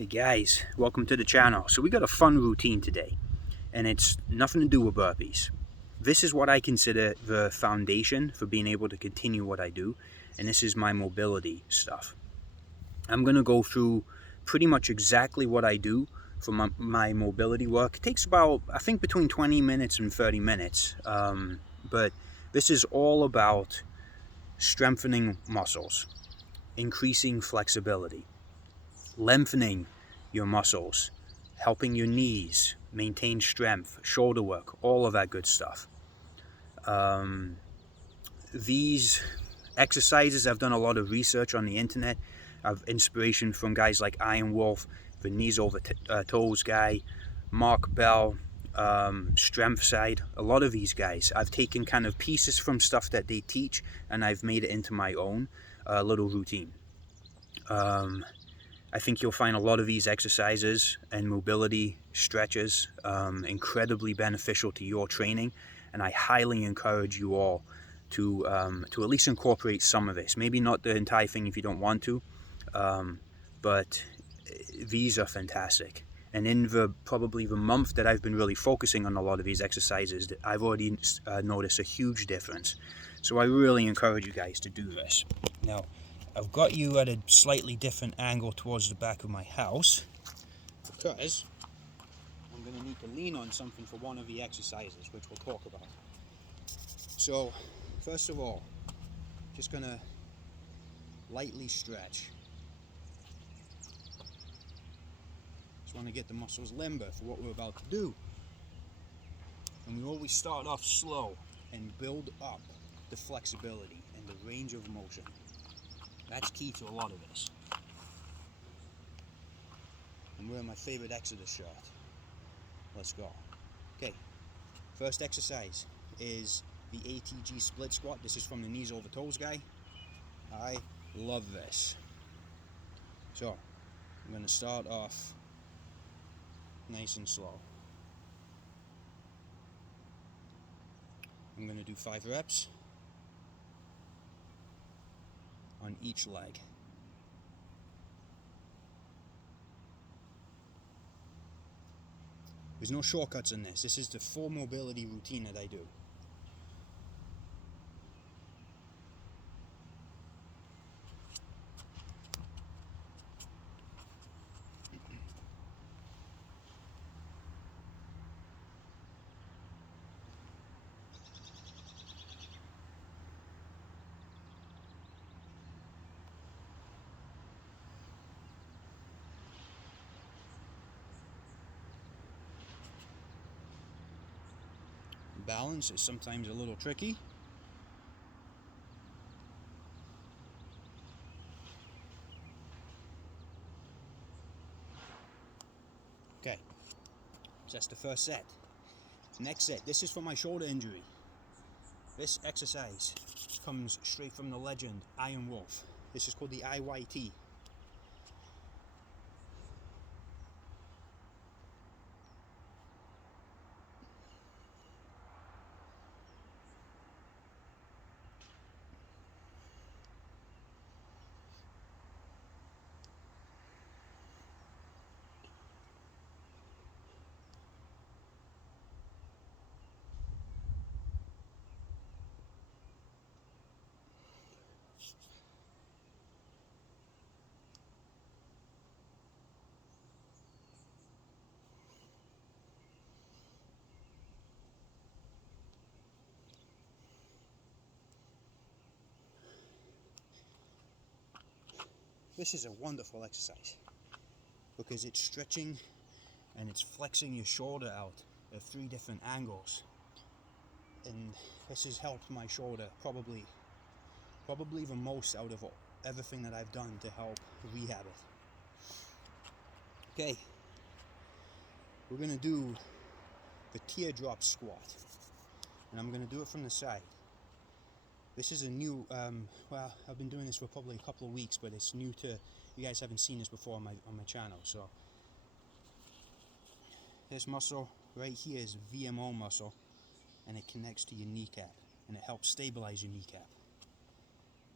Hey guys, welcome to the channel. So we got a fun routine today, and it's nothing to do with burpees. This is what I consider the foundation for being able to continue what I do, and this is my mobility stuff. I'm going to go through pretty much exactly what I do for my mobility work. It takes about, I think, between 20 minutes and 30 minutes, but this is all about strengthening muscles, increasing flexibility, lengthening your muscles, helping your knees maintain strength, shoulder work, all of that good stuff. These exercises, I've done a lot of research on the internet. I've inspiration from guys like Iron Wolf, the knees over toes guy, Mark Bell, Strength Side. A lot of these guys, I've taken kind of pieces from stuff that they teach, and I've made it into my own little routine. I think you'll find a lot of these exercises and mobility stretches incredibly beneficial to your training, and I highly encourage you all to at least incorporate some of this. Maybe not the entire thing if you don't want to, but these are fantastic. And in probably the month that I've been really focusing on a lot of these exercises, I've already noticed a huge difference. So I really encourage you guys to do this. Now, I've got you at a slightly different angle towards the back of my house because I'm going to need to lean on something for one of the exercises, which we'll talk about. So, first of all, just going to lightly stretch. Just want to get the muscles limber for what we're about to do. And we always start off slow and build up the flexibility and the range of motion. That's key to a lot of this. I'm wearing my favorite Exodus shirt. Let's go. Okay, first exercise is the ATG Split Squat. This is from the knees over toes guy. I love this. So, I'm going to start off nice and slow. I'm going to do 5 reps on each leg. There's no shortcuts in this. This is the full mobility routine that I do. Balance is sometimes a little tricky. Okay, so that's the first set. Next set, this is for my shoulder injury. This exercise comes straight from the legend Iron Wolf. This is called the IYT. This is a wonderful exercise because it's stretching and it's flexing your shoulder out at 3 different angles, and this has helped my shoulder probably the most out of everything that I've done to help rehab it. Okay, we're going to do the teardrop squat, and I'm going to do it from the side. This is a new, well, I've been doing this for probably a couple of weeks, but it's new to, you guys haven't seen this before on my channel. So this muscle right here is VMO muscle, and it connects to your kneecap, and it helps stabilize your kneecap.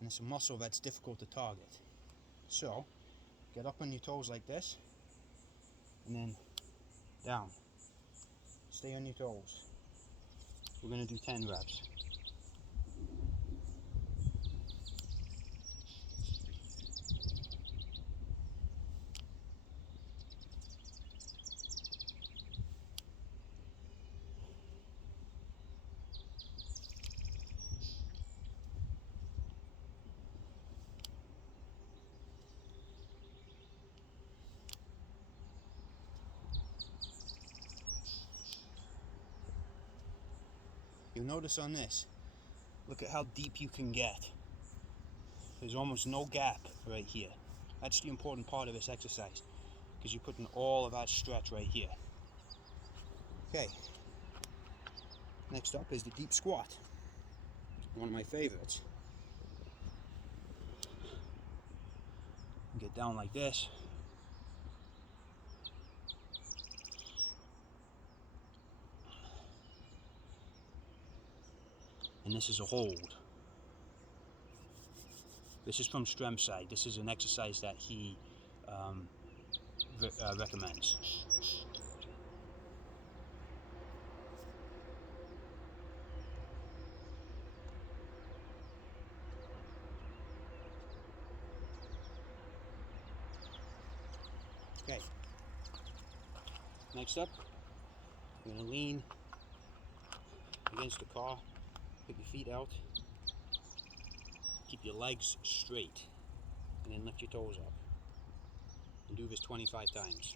And it's a muscle that's difficult to target. So, get up on your toes like this, and then down. Stay on your toes. We're going to do 10 reps. You'll notice on this, look at how deep you can get. There's almost no gap right here. That's the important part of this exercise, because you're putting all of that stretch right here. Okay, next up is the deep squat, one of my favorites. Get down like this. And this is a hold. This is from Strem's side. This is an exercise that he recommends. Okay. Next up, you're going to lean against the car, put your feet out, keep your legs straight, and then lift your toes up. And do this 25 times.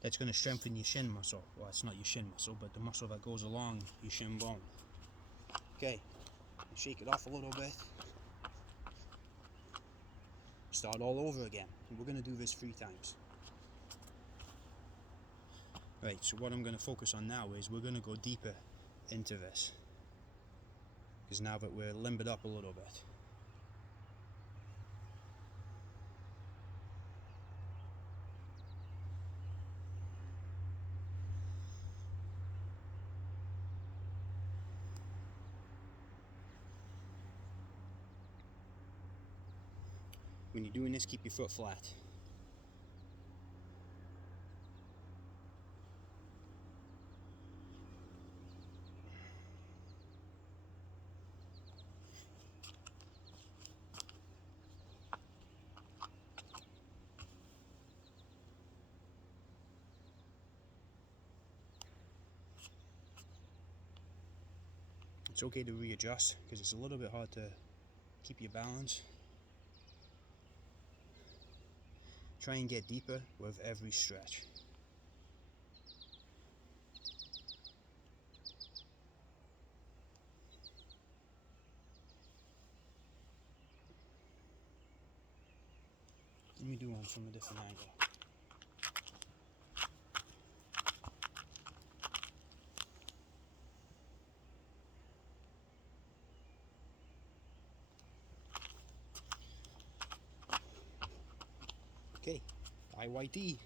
That's going to strengthen your shin muscle. Well, it's not your shin muscle, but the muscle that goes along your shin bone. Okay, shake it off a little bit. Start all over again. And we're going to do this 3 times. Right, so what I'm going to focus on now is we're going to go deeper into this. Because now that we're limbered up a little bit. When you're doing this, keep your foot flat. It's okay to readjust because it's a little bit hard to keep your balance. Try and get deeper with every stretch. Let me do one from a different angle. Okay, IYT.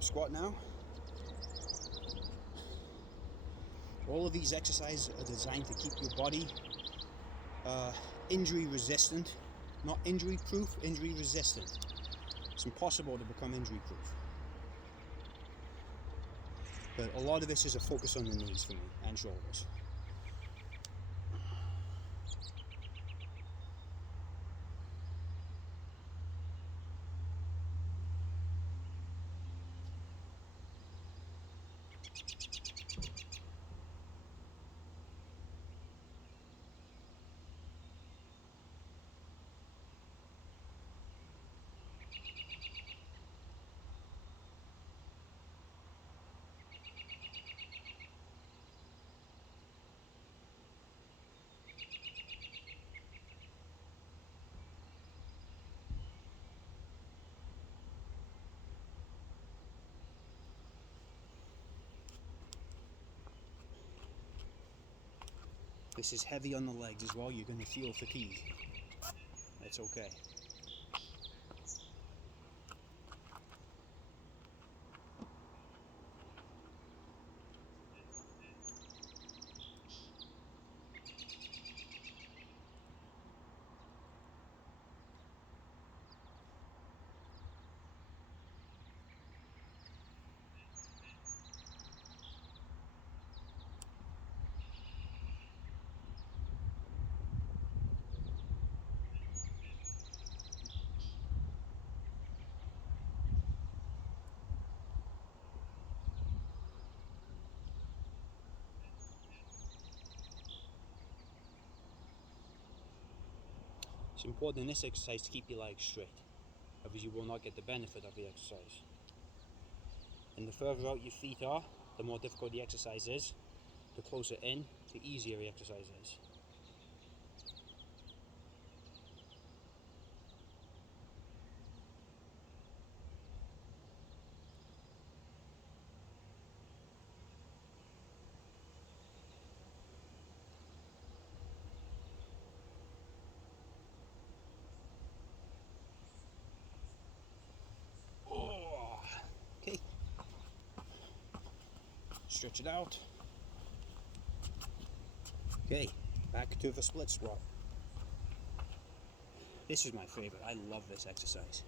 deep squat now. All of these exercises are designed to keep your body injury resistant, not injury proof, injury resistant. It's impossible to become injury proof. But a lot of this is a focus on the knees for me and shoulders. This is heavy on the legs as well. You're going to feel fatigue. That's okay. It's important in this exercise to keep your legs straight, otherwise you will not get the benefit of the exercise. And the further out your feet are, the more difficult the exercise is. The closer in, the easier the exercise is. Okay, stretch it out. Okay, back to the split squat. This is my favorite. I love this exercise.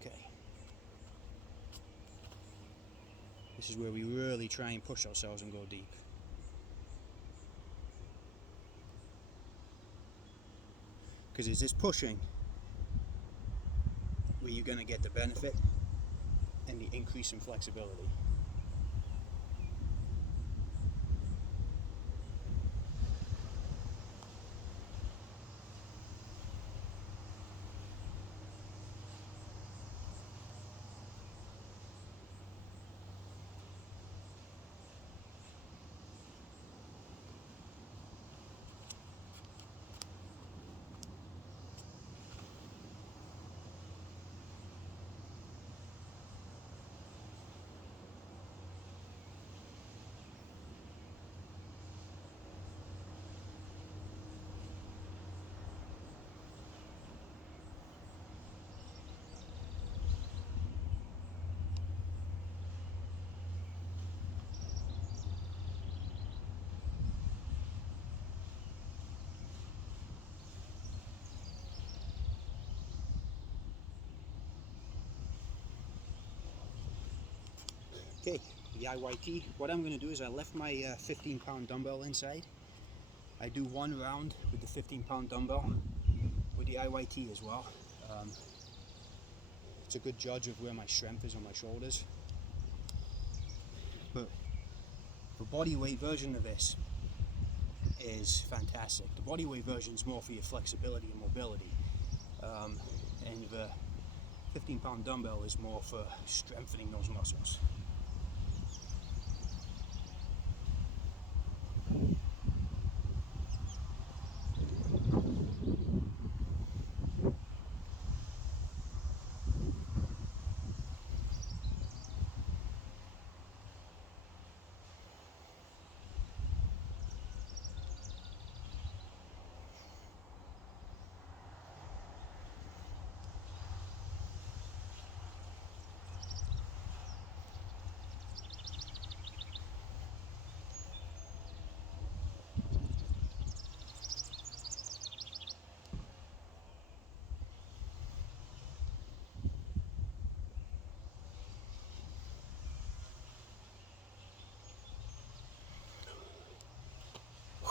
Okay. This is where we really try and push ourselves and go deep. Because it's this pushing where you're going to get the benefit and the increase in flexibility. Okay, the IYT. What I'm going to do is I left my 15-pound dumbbell inside. I do one round with the 15-pound dumbbell with the IYT as well. It's a good judge of where my strength is on my shoulders. But the bodyweight version of this is fantastic. The bodyweight version is more for your flexibility and mobility. And the 15-pound dumbbell is more for strengthening those muscles.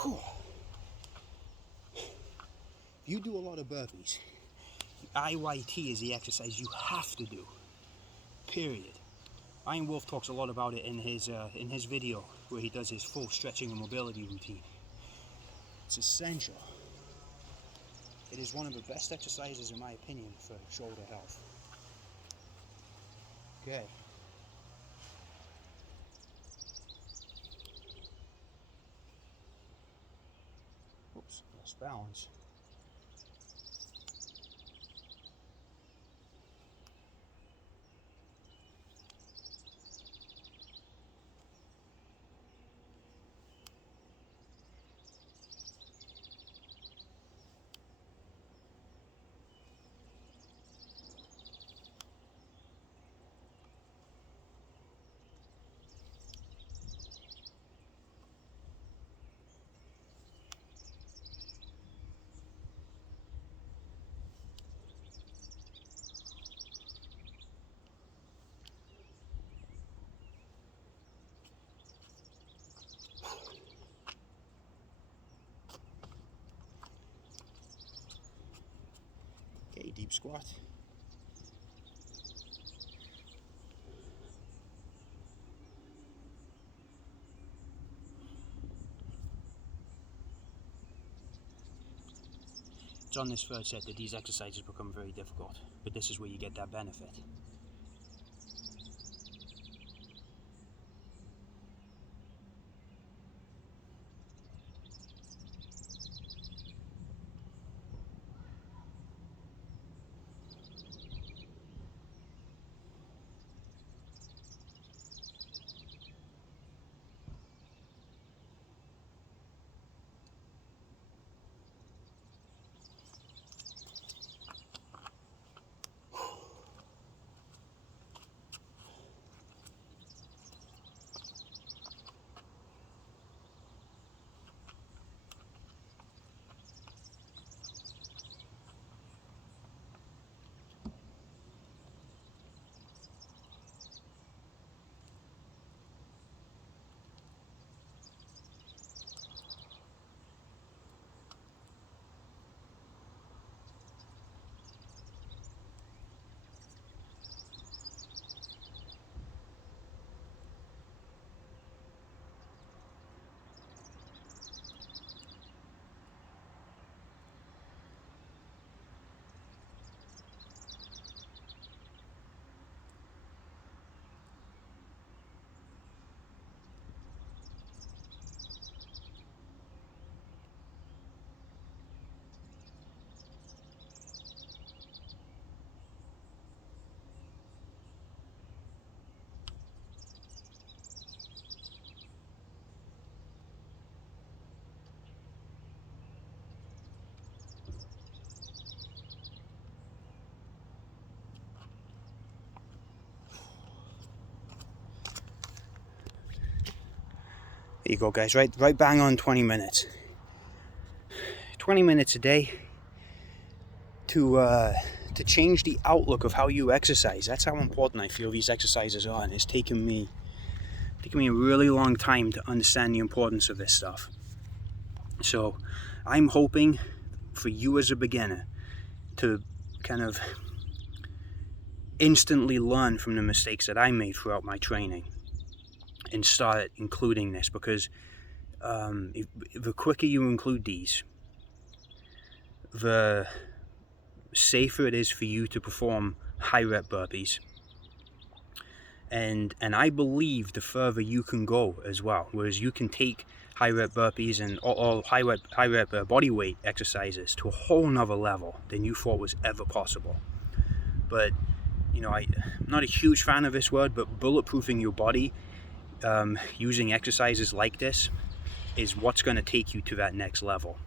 Whew. If you do a lot of burpees, IYT is the exercise you have to do, period. Iron Wolf talks a lot about it in his video where he does his full stretching and mobility routine. It's essential. It is one of the best exercises in my opinion for shoulder health. Okay. Oops, lost balance. Okay, deep squat. It's on this third set that these exercises become very difficult, but this is where you get that benefit. There you go, guys. Right bang on 20 minutes. 20 minutes a day to change the outlook of how you exercise. That's how important I feel these exercises are, and it's taken me a really long time to understand the importance of this stuff. So I'm hoping for you as a beginner to kind of instantly learn from the mistakes that I made throughout my training and start including this, because the quicker you include these, the safer it is for you to perform high rep burpees, and I believe the further you can go as well, whereas you can take high rep burpees and all high rep body weight exercises to a whole nother level than you thought was ever possible. But you know, I'm not a huge fan of this word, but bulletproofing your body using exercises like this is what's going to take you to that next level.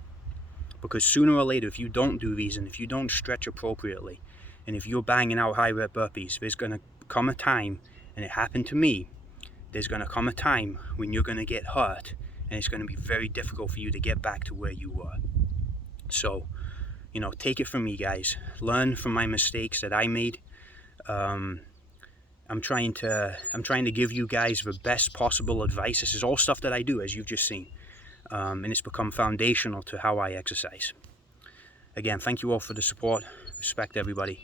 Because sooner or later, if you don't do these and if you don't stretch appropriately, and if you're banging out high rep burpees, there's going to come a time, and it happened to me, there's going to come a time when you're going to get hurt, and it's going to be very difficult for you to get back to where you were. So, you know, take it from me, guys. Learn from my mistakes that I made. I'm trying to give you guys the best possible advice. This is all stuff that I do, as you've just seen. and it's become foundational to how I exercise. Again, thank you all for the support. Respect everybody.